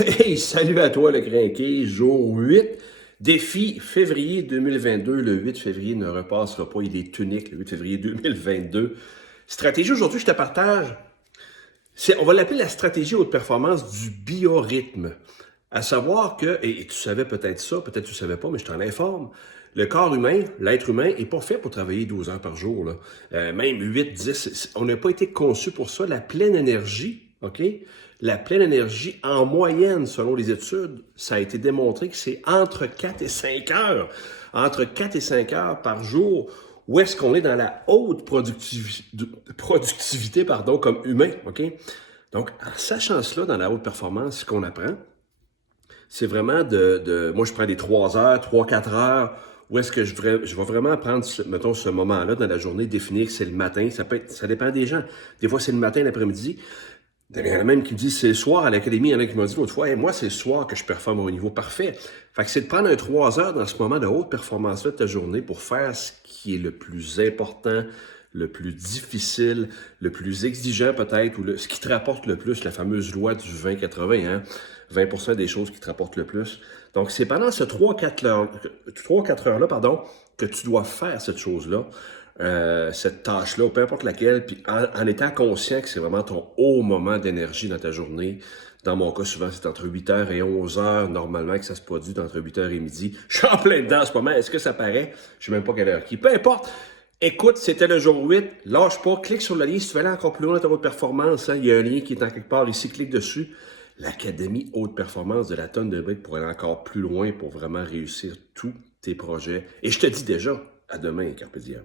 Hey, salut à toi le crinqué, jour 8, défi février 2022. Le 8 février ne repassera pas, il est unique, le 8 février 2022. Stratégie aujourd'hui, je te partage, on va l'appeler la stratégie haute performance du biorhythme. À savoir que, et tu savais peut-être ça, peut-être tu ne savais pas, mais je t'en informe, le corps humain, l'être humain, n'est pas fait pour travailler 12 heures par jour. Là. Même 8, 10, on n'a pas été conçu pour ça. La pleine énergie, OK? La pleine énergie, en moyenne, selon les études, ça a été démontré que c'est entre 4 et 5 heures. Entre 4 et 5 heures par jour, où est-ce qu'on est dans la haute productivité pardon, comme humain, OK? Donc, en sachant cela dans la haute performance, ce qu'on apprend, c'est vraiment moi, je prends des 3 heures, 3-4 heures, où est-ce que je vais vraiment prendre, mettons, ce moment-là dans la journée, définir que c'est le matin. Ça dépend des gens. Des fois, c'est le matin, l'après-midi. Il y en a même qui me disent c'est le soir à l'académie. Il y en a qui m'ont dit l'autre fois, hey, moi, c'est le soir que je performe au niveau parfait. Fait que c'est de prendre un 3 heures dans ce moment de haute performance-là de ta journée pour faire ce qui est le plus important, le plus difficile, le plus exigeant peut-être, ou ce qui te rapporte le plus, la fameuse loi du 20-80, hein? 20% des choses qui te rapportent le plus. Donc, c'est pendant ce 3-4 heures-là, pardon, que tu dois faire cette chose-là, cette tâche-là, peu importe laquelle, puis en étant conscient que c'est vraiment ton haut moment d'énergie dans ta journée. Dans mon cas, souvent, c'est entre 8 heures et 11 heures, normalement, que ça se produit entre 8 heures et midi. Je suis en plein dedans en ce moment. Est-ce que ça paraît? Je sais même pas quelle heure qui. Peu importe. Écoute, c'était le jour 8. Lâche pas. Clique sur le lien. Si tu veux aller encore plus loin dans ta haute performance, hein, il y a un lien qui est en quelque part ici. Clique dessus. L'Académie haute performance de la tonne de briques pour aller encore plus loin, pour vraiment réussir tous tes projets. Et je te dis déjà, à demain, Carpe Diem.